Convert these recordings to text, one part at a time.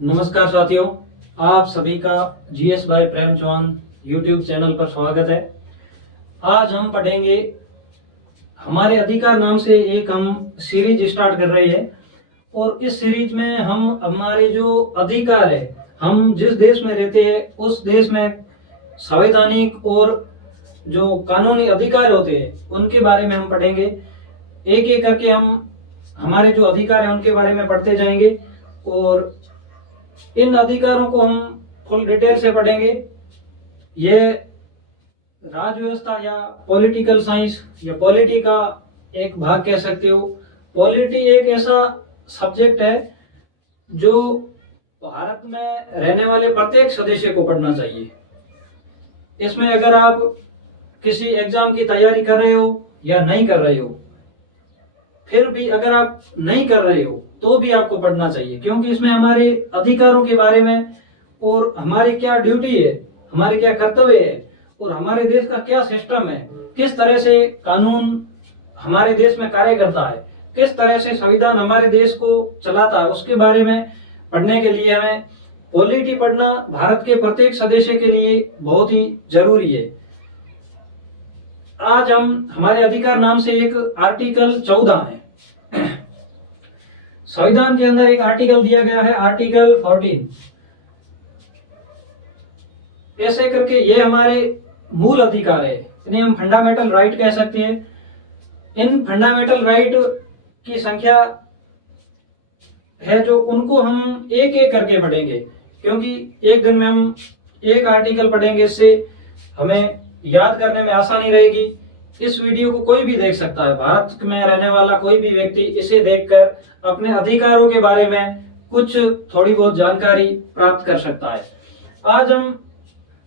नमस्कार साथियों, आप सभी का GS by Prem Chauhan YouTube channel पर स्वागत है। आज हम पढ़ेंगे हमारे अधिकार नाम से एक हम सीरीज स्टार्ट कर रहे हैं और इस सीरीज में हम हमारे जो अधिकार है, हम जिस देश में रहते हैं उस देश में संवैधानिक और जो कानूनी अधिकार होते हैं उनके बारे में हम पढ़ेंगे। एक एक करके हम हमारे जो अधिकार है उनके बारे में पढ़ते जाएंगे और इन अधिकारों को हम फुल डिटेल से पढ़ेंगे। ये राज व्यवस्था या पॉलिटिकल साइंस या पॉलिटी का एक भाग कह सकते हो। पॉलिटी एक ऐसा सब्जेक्ट है जो भारत में रहने वाले प्रत्येक सदस्य को पढ़ना चाहिए। इसमें अगर आप किसी एग्जाम की तैयारी कर रहे हो या नहीं कर रहे हो, फिर भी अगर आप नहीं कर रहे हो तो भी आपको पढ़ना चाहिए, क्योंकि इसमें हमारे अधिकारों के बारे में और हमारी क्या ड्यूटी है, हमारे क्या कर्तव्य है और हमारे देश का क्या सिस्टम है, किस तरह से कानून हमारे देश में कार्य करता है, किस तरह से संविधान हमारे देश को चलाता है, उसके बारे में पढ़ने के लिए हमें पॉलिटी पढ़ना भारत के प्रत्येक सदस्य के लिए बहुत ही जरूरी है। आज हम हमारे अधिकार नाम से एक आर्टिकल 14 है। संविधान के अंदर एक आर्टिकल दिया गया है, आर्टिकल 14। ऐसे करके ये हमारे मूल अधिकार है, इन्हें हम फंडामेंटल राइट कह सकते हैं। इन फंडामेंटल राइट की संख्या है जो उनको हम एक एक करके पढ़ेंगे, क्योंकि एक दिन में हम एक आर्टिकल पढ़ेंगे, इससे हमें याद करने में आसानी रहेगी। इस वीडियो को कोई भी देख सकता है, भारत में रहने वाला कोई भी व्यक्ति इसे देखकर अपने अधिकारों के बारे में कुछ थोड़ी बहुत जानकारी प्राप्त कर सकता है। आज हम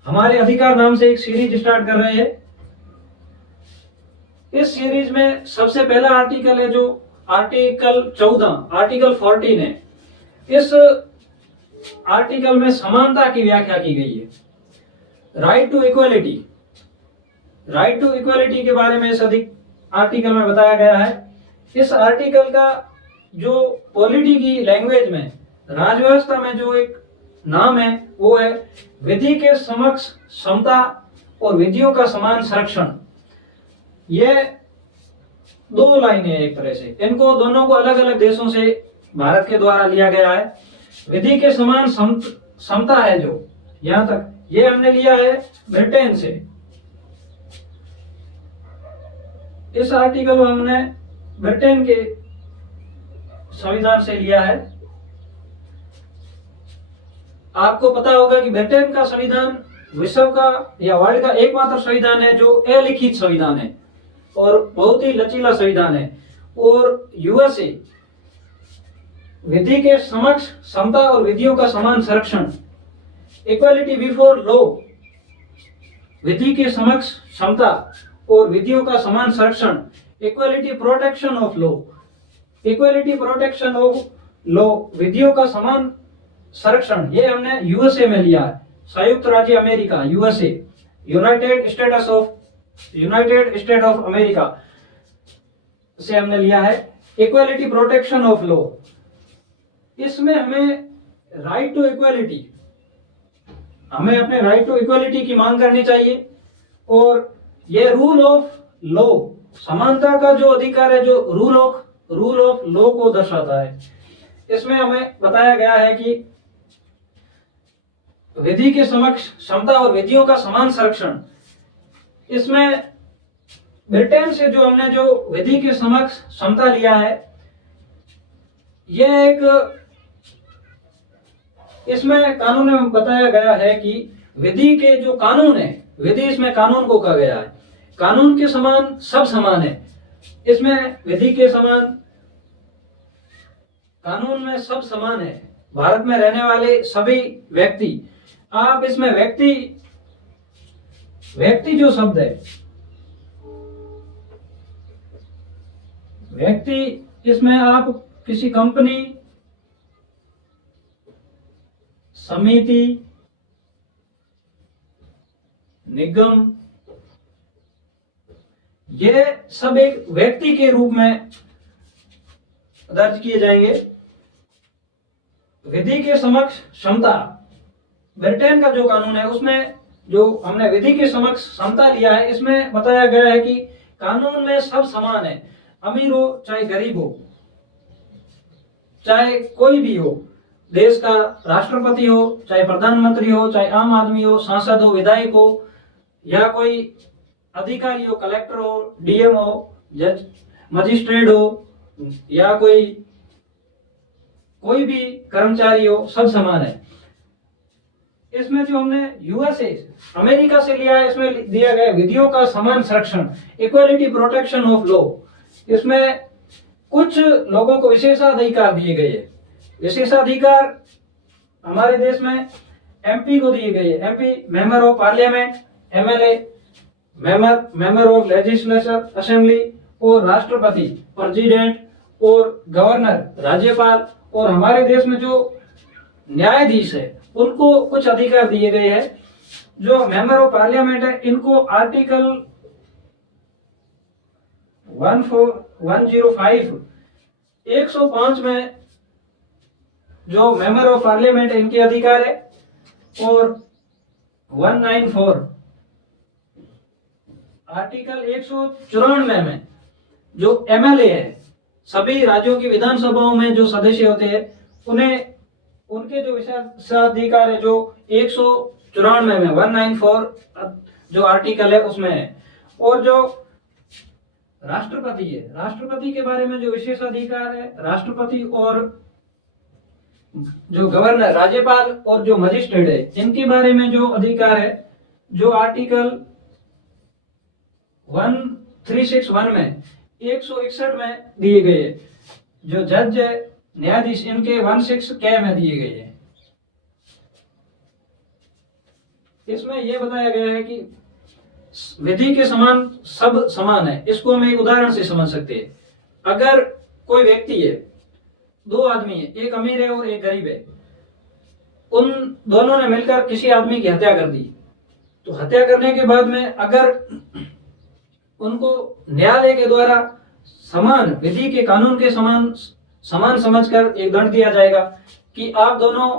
हमारे अधिकार नाम से एक सीरीज स्टार्ट कर रहे हैं। इस सीरीज में सबसे पहला आर्टिकल है जो आर्टिकल 14, आर्टिकल 14 है। इस आर्टिकल में समानता की व्याख्या की गई है, right to equality. Right to equality के बारे में इस अधिक आर्टिकल में बताया गया है। इस आर्टिकल का जो पॉलिटी की लैंग्वेज में, राजव्यवस्था में जो एक नाम है वो है विधि के समक्ष समता और विधियों का समान संरक्षण। ये दो लाइनें एक तरह से, इनको दोनों को अलग अलग देशों से भारत के द्वारा लिया गया है। विधि के समान समता है जो यहां तक, ये हमने लिया है ब्रिटेन से। इस आर्टिकल को हमने ब्रिटेन के संविधान से लिया है। आपको पता होगा कि ब्रिटेन का संविधान विश्व का या वर्ल्ड का एकमात्र संविधान है जो अलिखित संविधान है और बहुत ही लचीला संविधान है। और यूएसए विधि के समक्ष समता और विधियों का समान संरक्षण, इक्वालिटी बिफोर लॉ, विधि के समक्ष समता और विधियों का समान संरक्षण, equality protection of law, equality protection of law, विधियों का समान संरक्षण, ये हमने यूएसए में लिया है। संयुक्त राज्य America, USA, United state of America से हमने लिया है इक्वालिटी प्रोटेक्शन ऑफ लॉ। इसमें हमें राइट टू इक्वालिटी, हमें अपने राइट टू इक्वालिटी की मांग करनी चाहिए। और ये रूल ऑफ लॉ, समानता का जो अधिकार है, जो रूल ऑफ लॉ को दर्शाता है। इसमें हमें बताया गया है कि विधि के समक्ष समता और विधियों का समान संरक्षण। इसमें ब्रिटेन से जो हमने जो विधि के समक्ष समता लिया है, यह एक, इसमें कानून में बताया गया है कि विधि के जो कानून है, विधि इसमें कानून को कहा गया है, कानून के समान सब समान है। इसमें विधि के समान कानून में सब समान है, भारत में रहने वाले सभी व्यक्ति। आप इसमें व्यक्ति जो शब्द है, व्यक्ति, इसमें आप किसी कंपनी, समिति, निगम, ये सब एक व्यक्ति के रूप में दर्ज किए जाएंगे। विधि के समक्ष क्षमता, ब्रिटेन का जो कानून है उसमें जो हमने विधि के समक्ष समता लिया है, इसमें बताया गया है कि कानून में सब समान है, अमीर हो चाहे गरीब हो, चाहे कोई भी हो, देश का राष्ट्रपति हो चाहे प्रधानमंत्री हो, चाहे आम आदमी हो, सांसद हो, विधायक हो, या कोई अधिकारी हो, कलेक्टर हो, डीएम हो, जज, मजिस्ट्रेट हो, या कोई भी कर्मचारी हो, सब समान है। इसमें जो हमने यूएसए अमेरिका से लिया है, इसमें दिया गया विधियों का समान संरक्षण, इक्वालिटी प्रोटेक्शन ऑफ लॉ। इसमें कुछ लोगों को विशेषाधिकार दिए गए हैं। विशेषाधिकार हमारे देश में एमपी को दिए गए, MP member of parliament, MLA member of legislature assembly, और राष्ट्रपति, प्रेसिडेंट, और गवर्नर, राज्यपाल, और हमारे देश में जो न्यायाधीश है उनको कुछ अधिकार दिए गए हैं। जो मेंबर ऑफ पार्लियामेंट है इनको आर्टिकल 105 में जो मेंबर ऑफ पार्लियामेंट है इनके अधिकार है, और 194 आर्टिकल 194 में जो एमएलए है, सभी राज्यों की विधानसभाओं में जो सदस्य होते हैं उन्हें उनके जो विशेषाधिकार है जो 194 में 194 जो आर्टिकल है उसमें है। और जो राष्ट्रपति है, राष्ट्रपति के बारे में जो विशेषाधिकार है, राष्ट्रपति और जो गवर्नर, राज्यपाल और जो मजिस्ट्रेट है इनके बारे में जो अधिकार है जो आर्टिकल 1361 में 161 में दिए गए। जो जज है, न्यायाधीश, इनके 16K में दिए गए हैं। इसमें यह बताया गया है कि विधि के समान सब समान है। इसको हम एक उदाहरण से समझ सकते हैं। अगर कोई व्यक्ति है, दो आदमी है, एक अमीर है और एक गरीब है, उन दोनों ने मिलकर किसी आदमी की हत्या कर दी, तो हत्या करने के बाद में अगर उनको न्यायालय के द्वारा समान विधि के कानून के समान समझकर एक दंड दिया जाएगा कि आप दोनों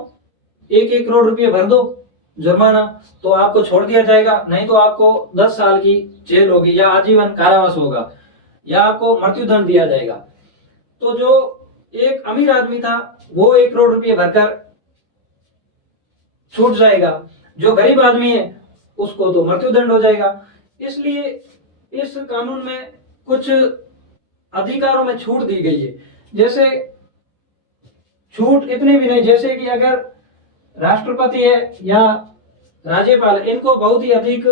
1-1 करोड़ रुपए भर दो जुर्माना, तो आपको छोड़ दिया जाएगा, नहीं तो आपको 10 साल की जेल होगी या आजीवन कारावास होगा या आपको मृत्युदंड दिया जाएगा। तो जो एक अमीर आदमी था वो 1 करोड़ रुपए भरकर छूट जाएगा, जो गरीब आदमी है उसको तो मृत्युदंड हो जाएगा। इसलिए इस कानून में कुछ अधिकारों में छूट दी गई है। जैसे छूट इतनी भी नहीं, जैसे कि अगर राष्ट्रपति है या राज्यपाल, इनको बहुत ही अधिक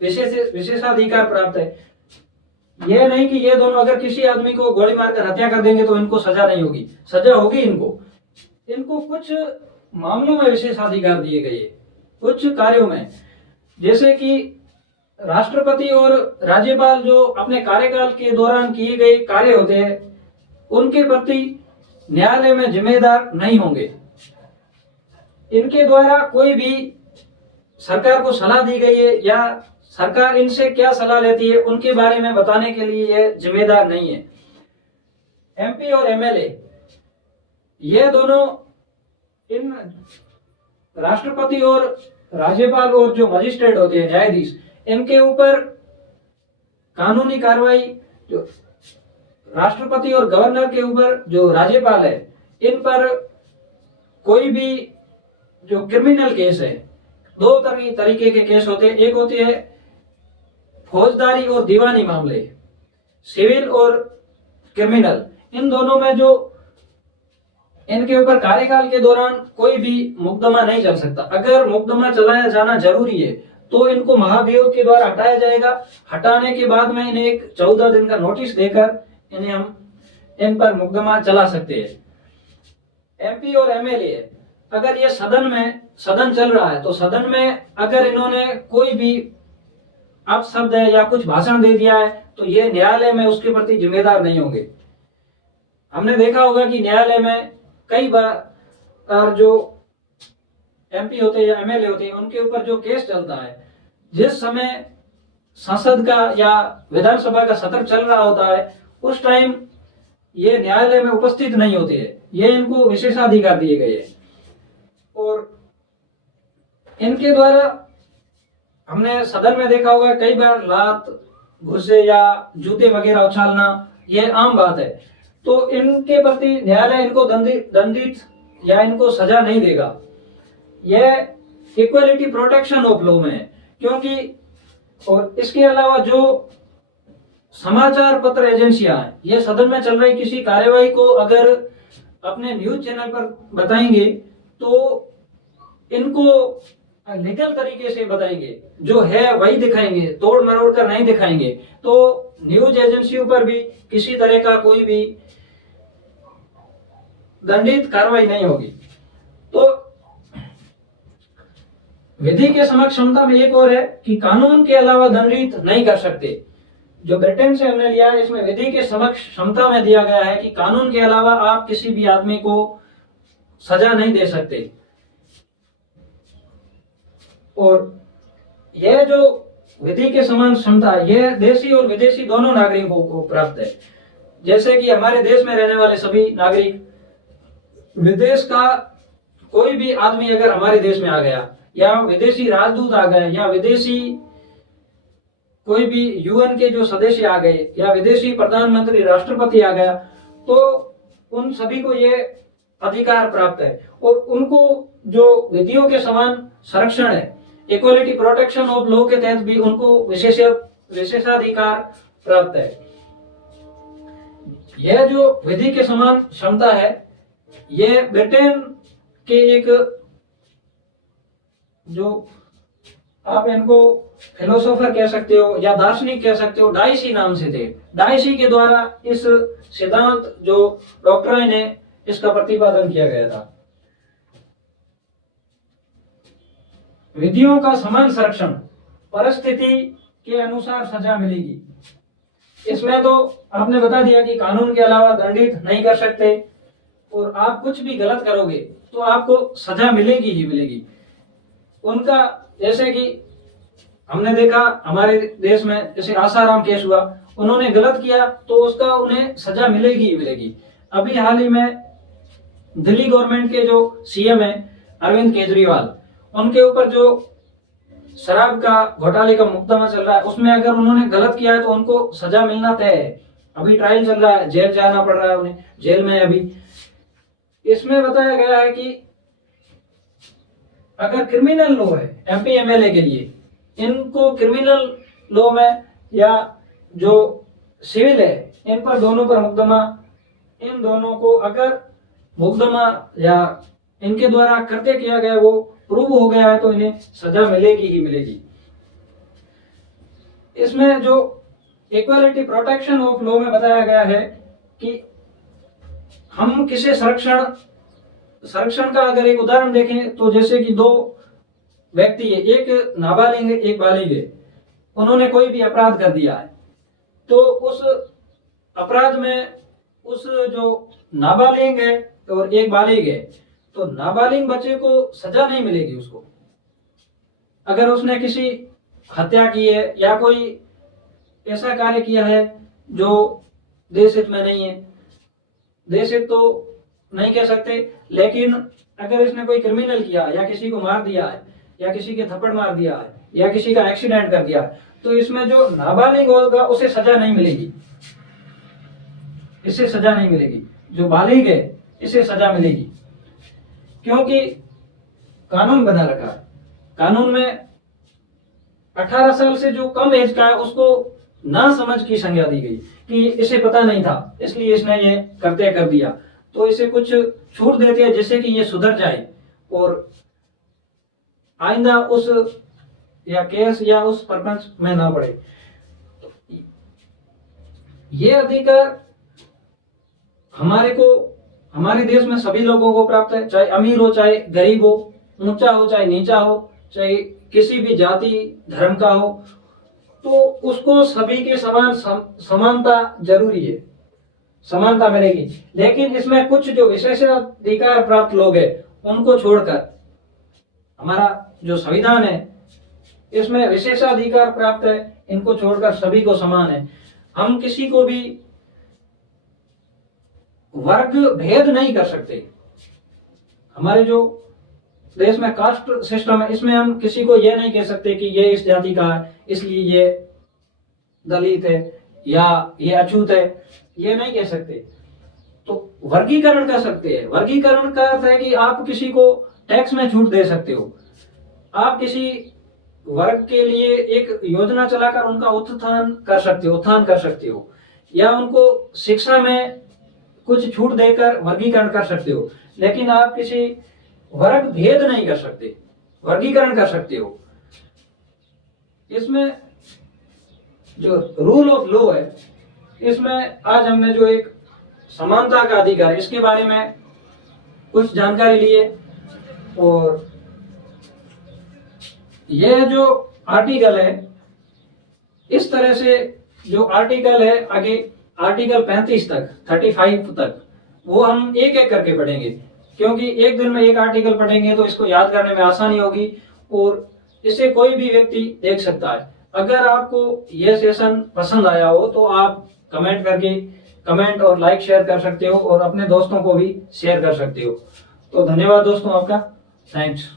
विशेषाधिकार प्राप्त है। यह नहीं कि ये दोनों अगर किसी आदमी को गोली मारकर हत्या कर देंगे तो इनको सजा नहीं होगी, सजा होगी इनको कुछ मामलों में विशेषाधिकार दिए गए, कुछ कार्यों में। जैसे कि राष्ट्रपति और राज्यपाल जो अपने कार्यकाल के दौरान किए गए कार्य होते हैं उनके प्रति न्यायालय में जिम्मेदार नहीं होंगे। इनके द्वारा कोई भी सरकार को सलाह दी गई है या सरकार इनसे क्या सलाह लेती है उनके बारे में बताने के लिए यह जिम्मेदार नहीं है। एमपी और एमएलए ये दोनों इन राष्ट्रपति और राज्यपाल और जो मजिस्ट्रेट होते हैं, न्यायाधीश, इनके ऊपर कानूनी कार्रवाई जो राष्ट्रपति और गवर्नर के ऊपर जो राज्यपाल है इन पर कोई भी जो क्रिमिनल केस है, दो तरीके के केस होते हैं। एक होती है फौजदारी और दीवानी मामले, सिविल और क्रिमिनल। इन दोनों में जो इनके ऊपर कार्यकाल के दौरान कोई भी मुकदमा नहीं चल सकता। अगर मुकदमा चलाया जाना जरूरी है तो इनको महाभियोग के द्वारा हटाया जाएगा। हटाने के बाद में इन्हें एक 14 दिन का नोटिस देकर इन्हें हम इन पर मुकदमा चला सकते हैं। एमपी और एमएलए अगर ये सदन चल रहा है तो सदन में अगर इन्होंने कोई भी अपशब्द है या कुछ भाषण दे दिया है तो ये न्यायालय में उसके प्रति जिम्मेदार नहीं होंगे। हमने देखा होगा कि न्यायालय में कई बार जो एमपी होते हैं या एमएलए होते हैं उनके ऊपर जो केस चलता है, जिस समय संसद का या विधानसभा का सत्र चल रहा होता है उस टाइम ये न्यायालय में उपस्थित नहीं होते हैं, ये इनको विशेषाधिकार दिए गए हैं। और इनके द्वारा हमने सदन में देखा होगा कई बार लात, घुसे या जूते वगैरह उछालना ये आम बात है। तो इनके प्रति न्यायालय इनको दंडित या इनको सजा नहीं देगा। यह इक्वलिटी प्रोटेक्शन ऑफ लॉ में है, क्योंकि और इसके अलावा जो समाचार पत्र एजेंसियां हैं, ये सदन में चल रही किसी कार्यवाही को अगर अपने न्यूज चैनल पर बताएंगे तो इनको लीगल तरीके से बताएंगे, जो है वही दिखाएंगे, तोड़ मरोड़ कर नहीं दिखाएंगे। तो न्यूज एजेंसियों पर भी किसी तरह का कोई भी दंडित कार्रवाई नहीं होगी। तो विधि के समक्ष क्षमता में एक और है कि कानून के अलावा दंडित नहीं कर सकते। जो ब्रिटेन से हमने लिया है, इसमें विधि के समक्ष क्षमता में दिया गया है कि कानून के अलावा आप किसी भी आदमी को सजा नहीं दे सकते। और यह जो विधि के समान क्षमता, यह देशी और विदेशी दोनों नागरिकों को प्राप्त है। जैसे कि हमारे देश में रहने वाले सभी नागरिक, विदेश का कोई भी आदमी अगर हमारे देश में आ गया, या विदेशी राजदूत आ गए, या विदेशी कोई भी यूएन के जो सदस्य आ गए, या विदेशी प्रधानमंत्री, राष्ट्रपति आ गया, तो उन सभी को ये अधिकार प्राप्त है। और उनको जो विधियों के समान संरक्षण है, इक्वलिटी प्रोटेक्शन ऑफ लॉ के तहत भी उनको विशेषाधिकार प्राप्त है। यह जो विधि के समान क्षमता है, यह ब्रिटेन के एक, जो आप इनको फिलोसोफर कह सकते हो या दार्शनिक कह सकते हो, डाइसी नाम से थे। डाइसी के द्वारा इस सिद्धांत जो डॉक्ट्राइन है, इसका प्रतिपादन किया गया था। विधियों का समान संरक्षण, परिस्थिति के अनुसार सजा मिलेगी। इसमें तो आपने बता दिया कि कानून के अलावा दंडित नहीं कर सकते, और आप कुछ भी गलत करोगे तो आपको सजा मिलेगी ही मिलेगी। उनका जैसे कि हमने देखा हमारे देश में, जैसे आसाराम केस हुआ, उन्होंने गलत किया तो उसका उन्हें सजा मिलेगी ही मिलेगी। अभी हाल ही में दिल्ली गवर्नमेंट के जो सीएम है अरविंद केजरीवाल, उनके ऊपर जो शराब का घोटाले का मुकदमा चल रहा है, उसमें अगर उन्होंने गलत किया है तो उनको सजा मिलना तय है। अभी ट्रायल चल रहा है, जेल जाना पड़ रहा है उन्हें, जेल में अभी। इसमें बताया गया है कि अगर क्रिमिनल लॉ है एमपी एमएलए के लिए, इनको क्रिमिनल लॉ में या जो सिविल है, इन पर दोनों पर मुकदमा, इन दोनों को अगर मुकदमा या इनके द्वारा कृत्य किया गया वो प्रूव हो गया है तो इन्हें सजा मिलेगी ही मिलेगी। इसमें जो इक्वालिटी प्रोटेक्शन ऑफ लॉ में बताया गया है कि हम किसे संरक्षण का अगर एक उदाहरण देखें तो जैसे कि दो व्यक्ति है, एक नाबालिग है, एक बालिग है, उन्होंने कोई भी अपराध कर दिया है, तो उस अपराध में उस जो नाबालिग है और एक बालिग है, तो नाबालिग बच्चे को सजा नहीं मिलेगी उसको। अगर उसने किसी हत्या की है या कोई ऐसा कार्य किया है जो देश हित में नहीं है, देश हित तो नहीं कह सकते, लेकिन अगर इसने कोई क्रिमिनल किया या किसी को मार दिया है या किसी के थप्पड़ मार दिया है या किसी का एक्सीडेंट कर दिया है, तो इसमें जो नाबालिग होगा उसे सजा नहीं मिलेगी, इसे सजा नहीं मिलेगी। जो बालिग है इसे सजा मिलेगी, क्योंकि कानून बना रखा है। कानून में 18 साल से जो कम एज का है उसको ना समझ की संज्ञा दी गई कि इसे पता नहीं था, इसलिए इसने ये कृत्य कर दिया, तो इसे कुछ छूट देती है जिससे कि ये सुधर जाए और आइंदा उस या केस या उस प्रपंच में ना पड़े। ये अधिकार हमारे देश में सभी लोगों को प्राप्त है, चाहे अमीर हो चाहे गरीब हो, ऊंचा हो चाहे नीचा हो, चाहे किसी भी जाति धर्म का हो, तो उसको सभी के समान समानता जरूरी है, समानता मिलेगी। लेकिन इसमें कुछ जो विशेषाधिकार प्राप्त लोग हैं उनको छोड़कर हमारा जो संविधान है इसमें विशेषाधिकार प्राप्त है, इनको छोड़कर सभी को समान है। हम किसी को भी वर्ग भेद नहीं कर सकते। हमारे जो देश में कास्ट सिस्टम है, इसमें हम किसी को ये नहीं कह सकते कि ये इस जाति का है इसलिए ये दलित है या ये अछूत है, ये नहीं कह सकते। तो वर्गीकरण कर सकते हैं। वर्गीकरण का अर्थ है कि आप किसी को टैक्स में छूट दे सकते हो, आप किसी वर्ग के लिए एक योजना चलाकर उनका उत्थान कर सकते हो, या उनको शिक्षा में कुछ छूट देकर वर्गीकरण कर सकते हो। लेकिन आप किसी वर्ग भेद नहीं कर सकते, वर्गीकरण कर सकते हो। इसमें जो रूल ऑफ लॉ है, इसमें आज हमने जो एक समानता का अधिकार, इसके बारे में कुछ जानकारी ली है। और यह जो आर्टिकल है, इस तरह से जो आर्टिकल है आगे आर्टिकल 35 तक 35 तक वो हम एक एक करके पढ़ेंगे, क्योंकि एक दिन में एक आर्टिकल पढ़ेंगे तो इसको याद करने में आसानी होगी और इसे कोई भी व्यक्ति देख सकता है। अगर आपको यह सेशन पसंद आया हो तो आप कमेंट और लाइक शेयर कर सकते हो और अपने दोस्तों को भी शेयर कर सकते हो। तो धन्यवाद दोस्तों आपका, थैंक्स।